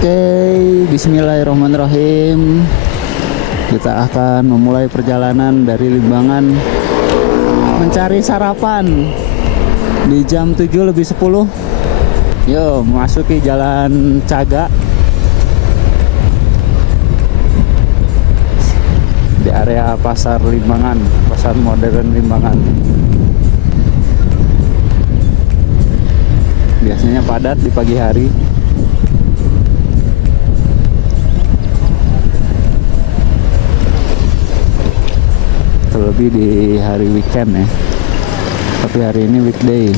Oke, bismillahirrahmanirrahim. Kita akan memulai perjalanan dari Limbangan mencari sarapan di jam 7:10. Yo, memasuki Jalan Caga di area Pasar Limbangan, Pasar Modern Limbangan. Biasanya padat di pagi hari. Terlebih di hari weekend ya. Tapi hari ini weekday.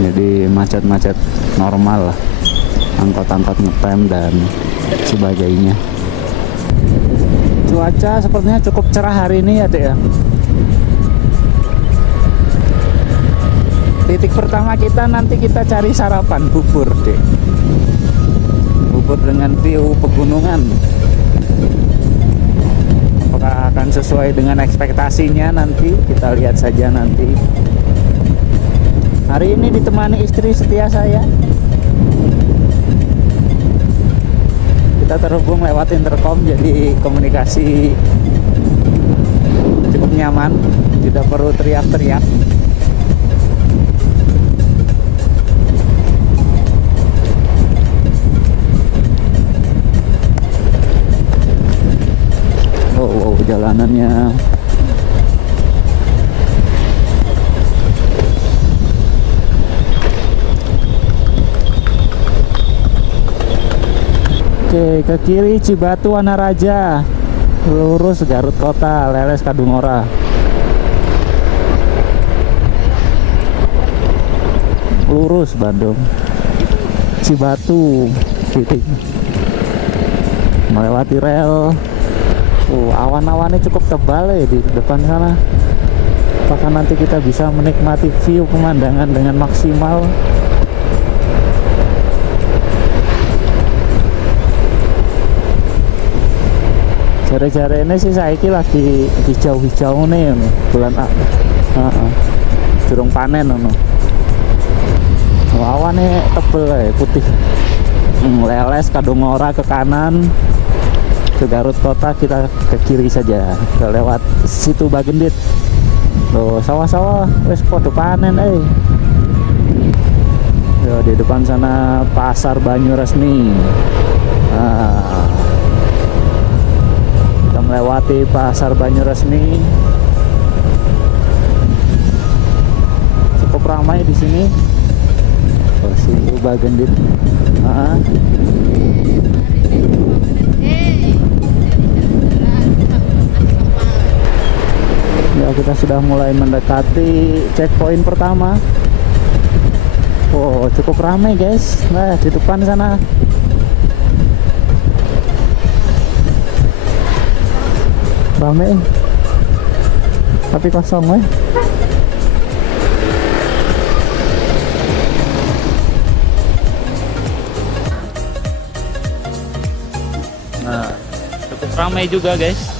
Jadi macet-macet normal lah. Angkot-angkot ngetem dan sebagainya. Cuaca sepertinya cukup cerah hari ini ya, Dek ya. Titik pertama kita nanti kita cari sarapan bubur, Dek. Bubur dengan view pegunungan. Apakah akan sesuai dengan ekspektasinya nanti? Kita lihat saja nanti. Hari ini ditemani istri setia saya. Kita terhubung lewat intercom, jadi komunikasi cukup nyaman, tidak perlu teriak-teriak. Wow, jalanannya oke, ke kiri Cibatu Wanaraja, lurus Garut Kota, Leles Kadungora. Lurus Bandung Cibatu titik, melewati rel. Awan-awannya cukup tebal ya di depan sana. Apakah nanti kita bisa menikmati view pemandangan dengan maksimal? Jare-jare ini sih saiki lagi hijau-hijau nih bulan durung panen ono. Awannya tebel ya, putih. Leles Kadungora ke kanan. Ke Garut Kota kita ke kiri saja, ke lewat situ Bagendit. Loh, sawah-sawah wes podo panen Ya, di depan sana Pasar Banyuresmi. Kita melewati Pasar Banyuresmi. Cukup ramai di sini. Oh, situ Bagendit. Ya, kita sudah mulai mendekati checkpoint pertama. Oh, cukup ramai guys. Nah, di depan sana ramai, tapi kosong ya. Nah, cukup ramai juga guys.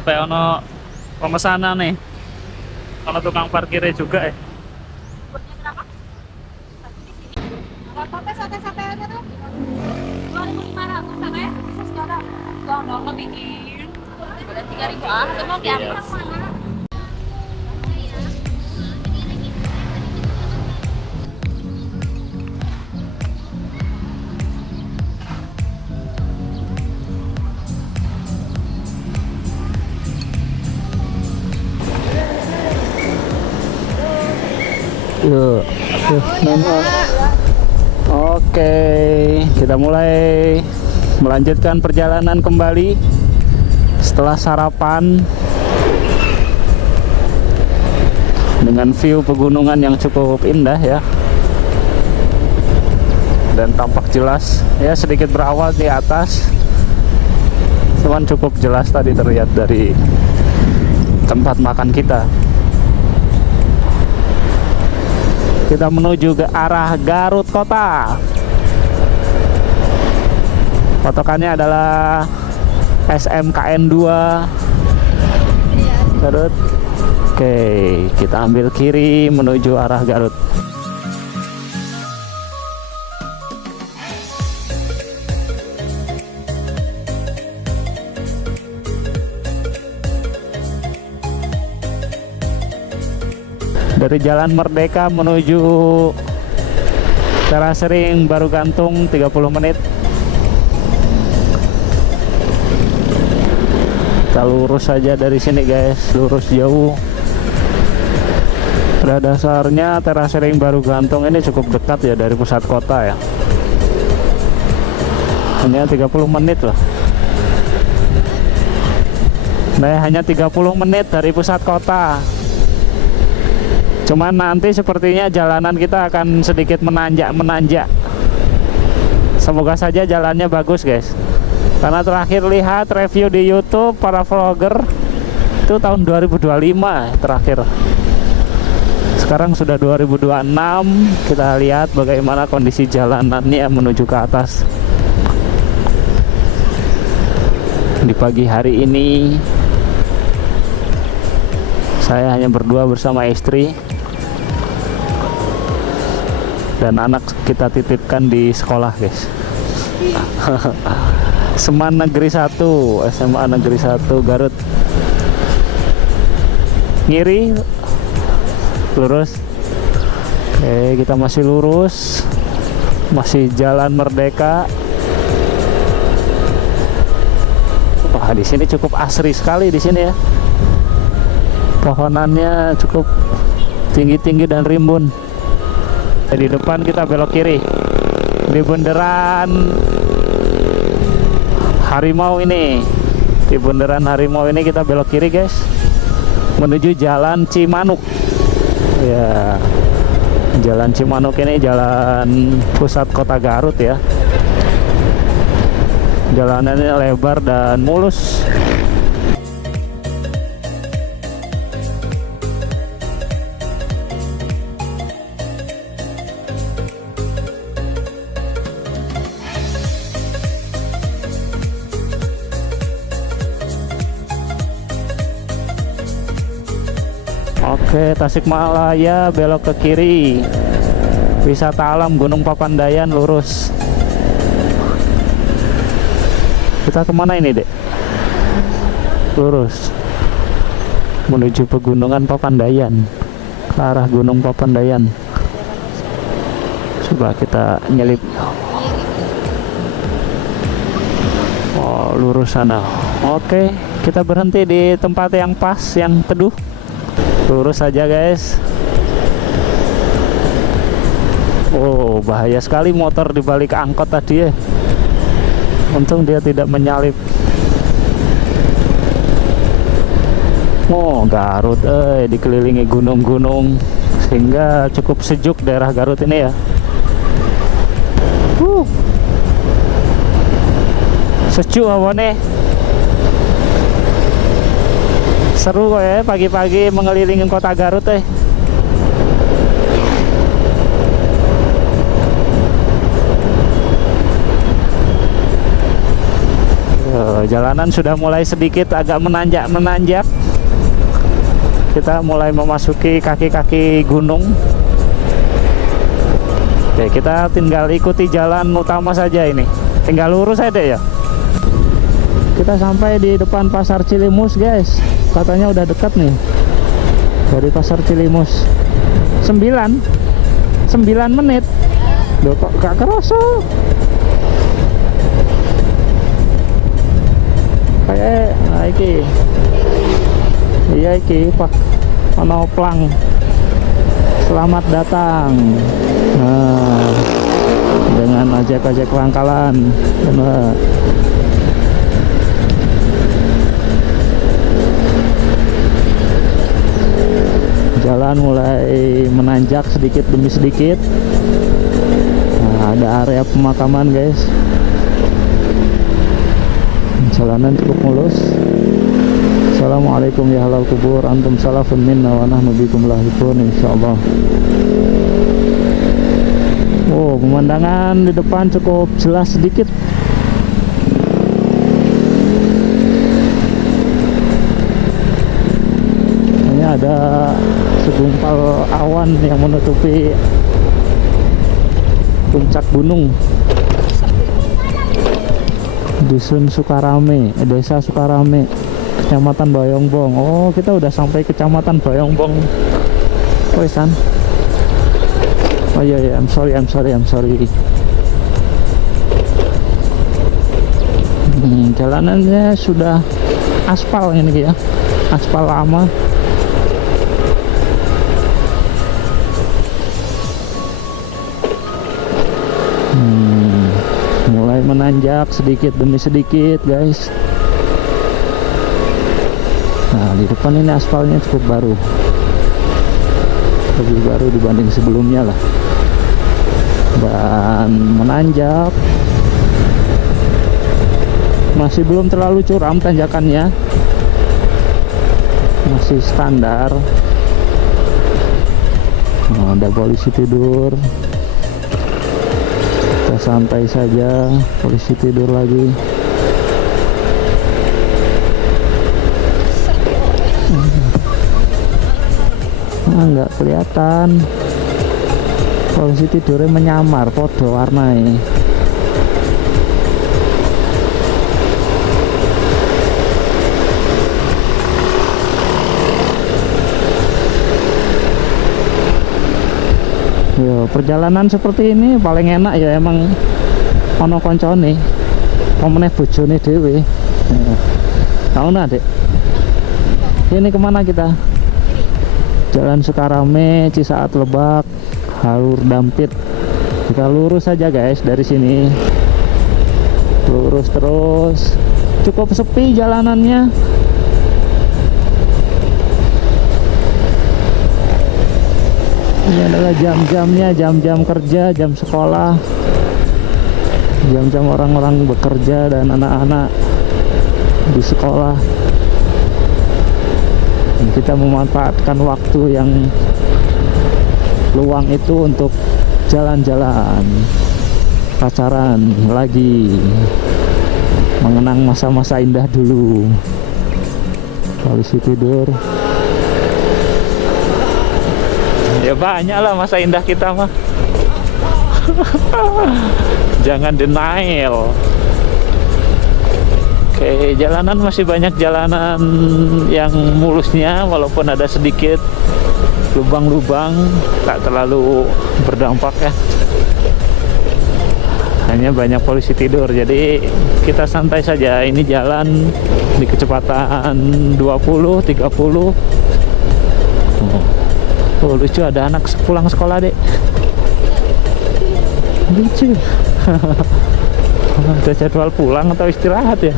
Sampai ono pemesanan nih, ono tukang parkirnya juga ya. Nggak apa-apa, sate-sate aja tuh 2.500 sama ya, bisa sekarang dong bikin udah 3.000 itu mau diambil mana? Yuk, oke, kita mulai melanjutkan perjalanan kembali setelah sarapan dengan view pegunungan yang cukup indah ya, dan tampak jelas ya, sedikit berawal di atas, cuman cukup jelas tadi terlihat dari tempat makan kita. Kita menuju ke arah Garut Kota. Patokannya adalah SMKN 2 Garut. Oke, kita ambil kiri menuju arah Garut. Dari Jalan Merdeka menuju Terasering Baru Gantung 30 menit. Kita lurus saja dari sini guys, lurus jauh. Pada dasarnya Terasering Baru Gantung ini cukup dekat ya dari pusat kota ya. Hanya 30 menit loh. Nah, hanya 30 menit dari pusat kota. Cuman nanti sepertinya jalanan kita akan sedikit menanjak. Semoga saja jalannya bagus guys. Karena terakhir lihat review di YouTube para vlogger itu tahun 2025 terakhir. Sekarang sudah 2026. Kita lihat bagaimana kondisi jalanannya menuju ke atas. Di pagi hari ini saya hanya berdua bersama istri dan anak kita titipkan di sekolah guys. Seman Negeri 1, SMA Negeri 1 Garut. Ngiri lurus. Oke, kita masih lurus. Masih Jalan Merdeka. Wah, di sini cukup asri sekali di sini ya. Pohonannya cukup tinggi-tinggi dan rimbun. Di depan kita belok kiri. Di bundaran Harimau ini, di bundaran Harimau ini kita belok kiri guys, menuju Jalan Cimanuk. Ya, Jalan Cimanuk ini jalan pusat kota Garut ya. Jalanannya lebar dan mulus. Oke, Tasikmalaya belok ke kiri. Wisata alam Gunung Papandayan lurus. Kita kemana ini dek? Lurus menuju pegunungan Papandayan, ke arah Gunung Papandayan. Coba kita nyelip. Oh, lurus sana. Oke, kita berhenti di tempat yang pas, yang teduh. Lurus saja guys. Oh, bahaya sekali motor di balik angkot tadi ya. Untung dia tidak menyalip. Oh, Garut dikelilingi gunung-gunung sehingga cukup sejuk daerah Garut ini ya. Sejuk awane. Seru kok ya pagi-pagi mengelilingi kota Garut Jalanan sudah mulai sedikit agak menanjak. Kita mulai memasuki kaki-kaki gunung. Oke, kita tinggal ikuti jalan utama saja ini. Tinggal lurus aja ya. Kita sampai di depan Pasar Cilimus guys. Katanya udah dekat nih dari Pasar Cilimus. 9 menit. Loh, kok gak kerasa? Kayak iki. Iya iki Pak. Ono plang. Selamat datang. Nah, dengan ojek-ojek pangkalan. Benar. Jalan mulai menanjak sedikit demi sedikit. Nah, ada area pemakaman guys. Jalanan cukup mulus. Assalamualaikum ya halal kubur, antum salafun minna wa nahnu bikum lahikun insyaallah. Oh, pemandangan di depan cukup jelas sedikit. Hanya ada segumpal awan yang menutupi puncak gunung. Dusun Sukarame, Desa Sukarame, Kecamatan Bayongbong. Oh, kita udah sampai Kecamatan Bayongbong. Oh San. Oh iya ya, I'm sorry. Jalanannya sudah aspal ini ya, aspal lama. Mulai menanjak sedikit demi sedikit guys. Nah di depan ini aspalnya cukup baru, lebih baru dibanding sebelumnya lah, dan menanjak. Masih belum terlalu curam tanjakannya, masih standar. Nah, ada polisi tidur, kita santai saja. Polisi tidur lagi. Nggak kelihatan, polisi tidurnya menyamar, podo warnanya. Yo, perjalanan seperti ini paling enak ya emang ono koncone, omene bojone dhewe. Tahu Dek? Ini kemana kita? Jalan Sukarame, Cisaat, Lebak, Halur Dampit. Kita lurus saja guys dari sini. Lurus terus. Cukup sepi jalanannya. Ini adalah jam-jamnya, jam-jam kerja, jam sekolah, jam-jam orang-orang bekerja dan anak-anak di sekolah. Dan kita memanfaatkan waktu yang luang itu untuk jalan-jalan, pacaran lagi, mengenang masa-masa indah dulu. Polisi tidur. Ya banyak lah masa indah kita mah. Jangan denial. Oke, jalanan masih banyak jalanan yang mulusnya, walaupun ada sedikit lubang-lubang, tak terlalu berdampak ya. Hanya banyak polisi tidur, jadi kita santai saja. Ini jalan di kecepatan 20, 30. Oh lucu, ada anak pulang sekolah Dek. Lucu. Ada jadwal pulang atau istirahat ya?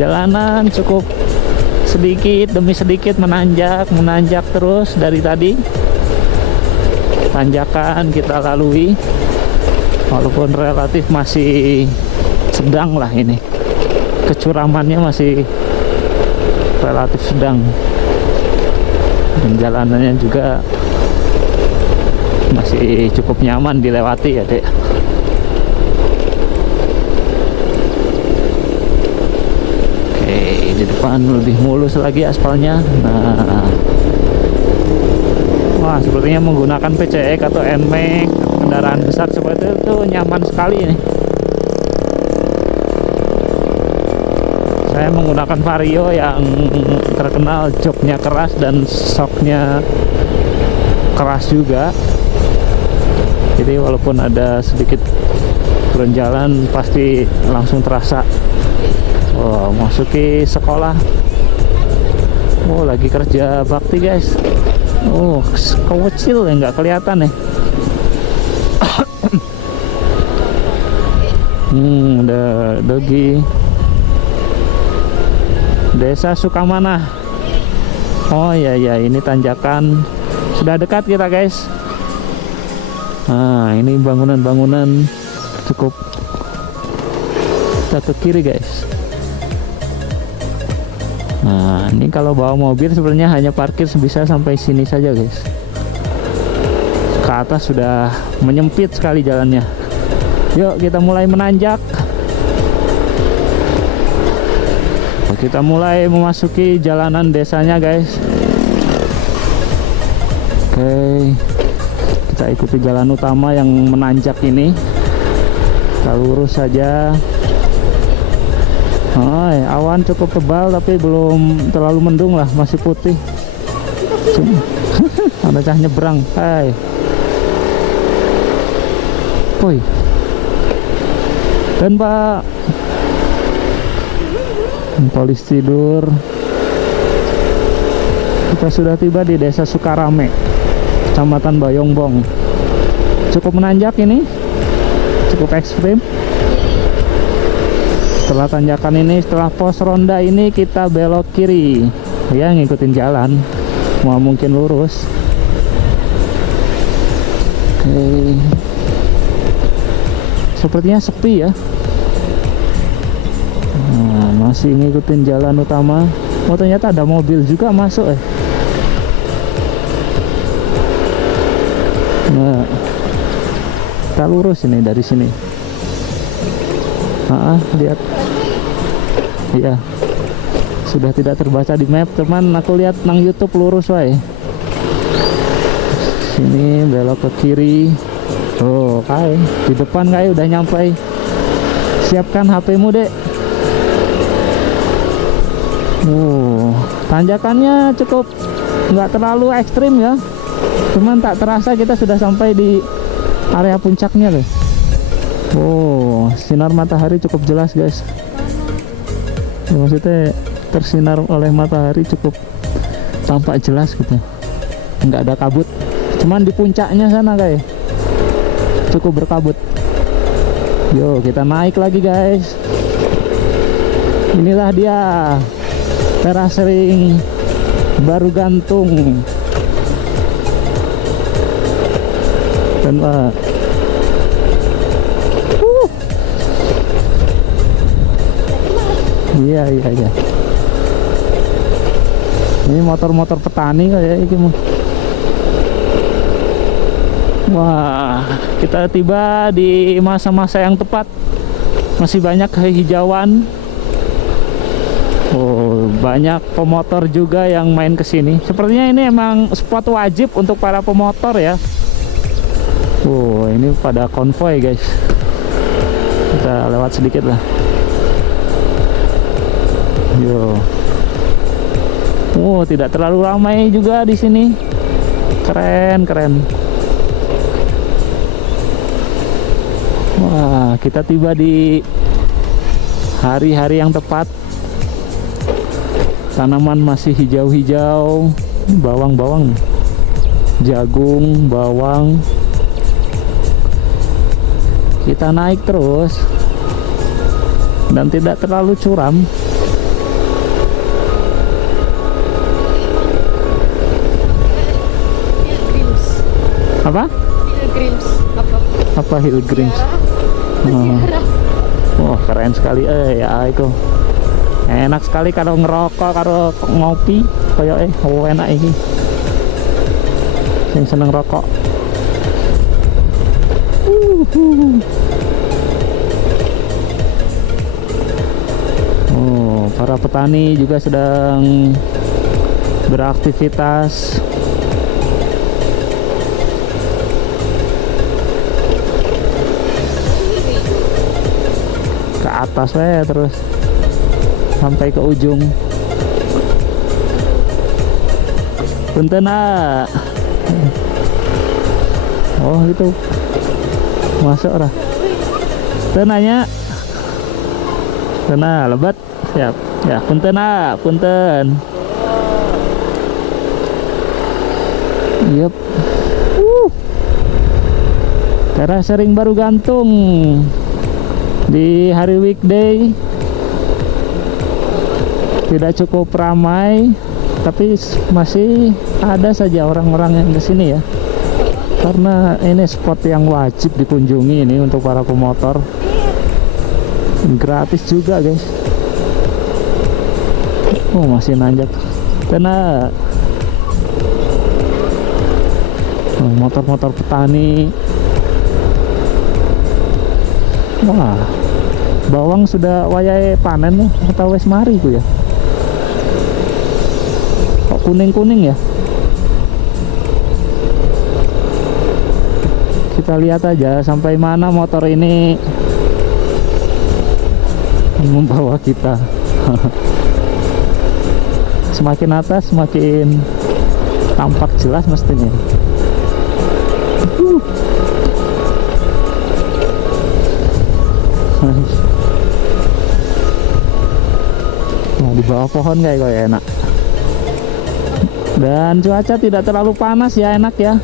Jalanan cukup sedikit demi sedikit menanjak terus dari tadi. Tanjakan kita lalui, walaupun relatif masih sedang lah ini. Kecuramannya masih relatif sedang, dan jalanannya juga masih cukup nyaman dilewati ya Dek. Oke, di depan lebih mulus lagi aspalnya. Nah, wah sepertinya menggunakan PCX atau NMAX, kendaraan besar seperti itu nyaman sekali nih. Saya menggunakan Vario yang terkenal joknya keras dan shocknya keras juga. Jadi walaupun ada sedikit turun jalan pasti langsung terasa. Oh, masuki sekolah. Oh, lagi kerja bakti guys. Oh, kecil ya, nggak kelihatan ya. Ada dogi. Desa Sukamana. Oh iya ini tanjakan. Sudah dekat kita guys. Nah ini bangunan-bangunan cukup. Kita ke kiri guys. Nah ini kalau bawa mobil sebenarnya hanya parkir bisa sampai sini saja guys. Ke atas sudah menyempit sekali jalannya. Yuk kita mulai menanjak. Kita mulai memasuki jalanan desanya guys. Oke, kita ikuti jalan utama yang menanjak ini. Kita lurus saja. Hai, awan cukup tebal tapi belum terlalu mendung lah, masih putih. Ada cah nyebrang. Hai. Woi. Dan Pak, polis tidur. Kita sudah tiba di Desa Sukarame, Kecamatan Bayongbong. Cukup menanjak ini, cukup ekstrim. Setelah tanjakan ini, setelah pos ronda ini, kita belok kiri. Ya, ngikutin jalan, mau mungkin lurus. Oke. Sepertinya sepi ya. Nah, masih ngikutin jalan utama. Oh, ternyata ada mobil juga masuk Nah, kita lurus ini dari sini. Lihat. Iya. Sudah tidak terbaca di map, teman. Aku lihat nang YouTube lurus wae. Sini belok ke kiri. Oh, kayak di depan kayak udah nyampe. Siapkan HP-mu, Dek. Tanjakannya cukup nggak terlalu ekstrim ya. Cuman tak terasa kita sudah sampai di area puncaknya loh. Sinar matahari cukup jelas, guys. Ya, maksudnya tersinar oleh matahari cukup tampak jelas gitu. Nggak ada kabut. Cuman di puncaknya sana kayak cukup berkabut. Yo, kita naik lagi, guys. Inilah dia terasering Baru Gantung. Dan iya. Ini motor-motor petani kayak ini. Wah, kita tiba di masa-masa yang tepat. Masih banyak hijauan. Banyak pemotor juga yang main ke sini. Sepertinya ini emang spot wajib untuk para pemotor ya. Ini pada konvoy, guys. Kita lewat sedikit lah. Yo. Tidak terlalu ramai juga di sini. Keren. Wah, kita tiba di hari-hari yang tepat. Tanaman masih hijau-hijau. Bawang-bawang, jagung, bawang. Kita naik terus dan tidak terlalu curam. Apa? Pilgrims. Apa Pilgrims? Keren sekali ya itu. Enak sekali kalau ngerokok karo ngopi kayak enak ini. Yang seneng rokok. Para petani juga sedang beraktivitas. Ke atas terus sampai ke ujung. Punten gitu. Masuk lah. Tenanya. Lebat. Siap. Ya, punten. Yup. Terasering Baru Gantung di hari weekday. Tidak cukup ramai, tapi masih ada saja orang-orang yang kesini ya. Karena ini spot yang wajib dikunjungi ini untuk para pemotor. Gratis juga, guys. Masih nanjak. Karena motor-motor petani. Wah, bawang sudah wayai panen atau wes mari ku ya. Kok kuning-kuning ya? Kita lihat aja sampai mana motor ini membawa kita. Semakin atas semakin tampak jelas mestinya. Nah, di bawah pohon kayak enak. Dan cuaca tidak terlalu panas ya, enak ya.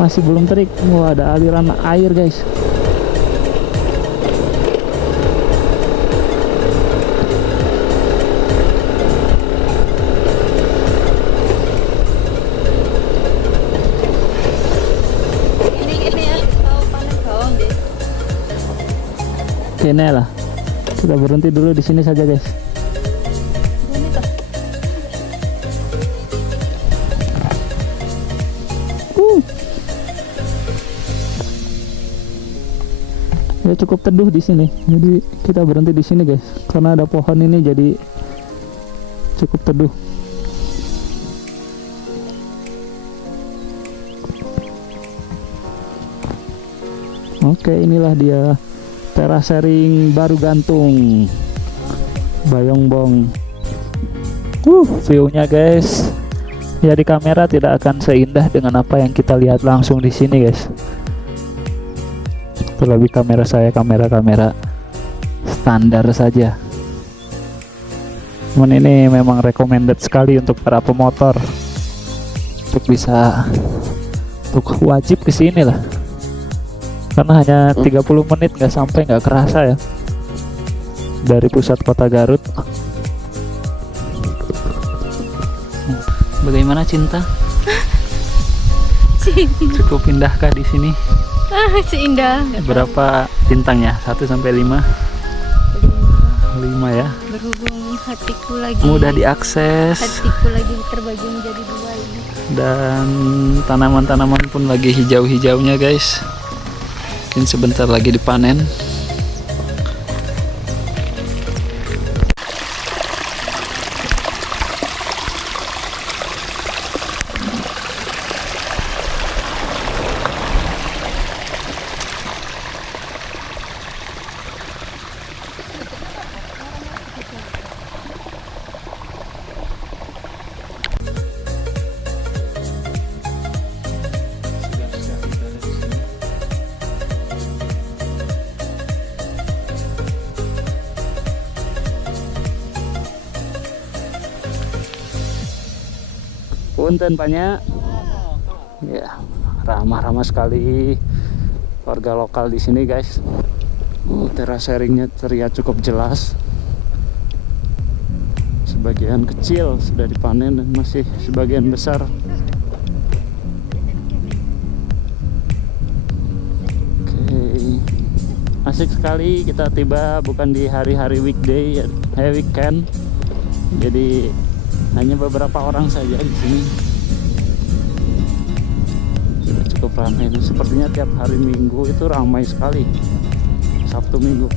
Masih belum terik. Wah, ada aliran air guys. Ini ya, tahu panen bawang deh. Kene lah. Kita berhenti dulu di sini saja guys. Ini tuh. Ya cukup teduh di sini. Jadi kita berhenti di sini guys. Karena ada pohon ini jadi cukup teduh. Oke, inilah dia terasering Baru Gantung Bayongbong. View-nya guys. Ya di kamera tidak akan seindah dengan apa yang kita lihat langsung di sini guys. Terlebih kamera saya kamera standar saja. Cuman ini memang recommended sekali untuk para pemotor, untuk wajib kesini lah. Karena hanya 30 menit nggak sampai, nggak kerasa ya dari pusat kota Garut. Bagaimana Cinta? Cukup indahkah di sini? Seindah. Berapa bintangnya? 1 sampai 5? 5 ya. Berhubung hatiku lagi Mudah diakses. hatiku lagi terbagi menjadi 2 ini. Dan tanaman-tanaman pun lagi hijau-hijaunya guys. Mungkin sebentar lagi dipanen. Punten banyak. Ya, ramah-ramah sekali warga lokal di sini, guys. Terasering-nya terlihat cukup jelas. Sebagian kecil sudah dipanen dan masih sebagian besar. Oke. Asik sekali kita tiba bukan di hari-hari weekday, weekend. Jadi hanya beberapa orang saja di sini. Sudah cukup ramai. Sepertinya tiap hari Minggu itu ramai sekali. Sabtu Minggu.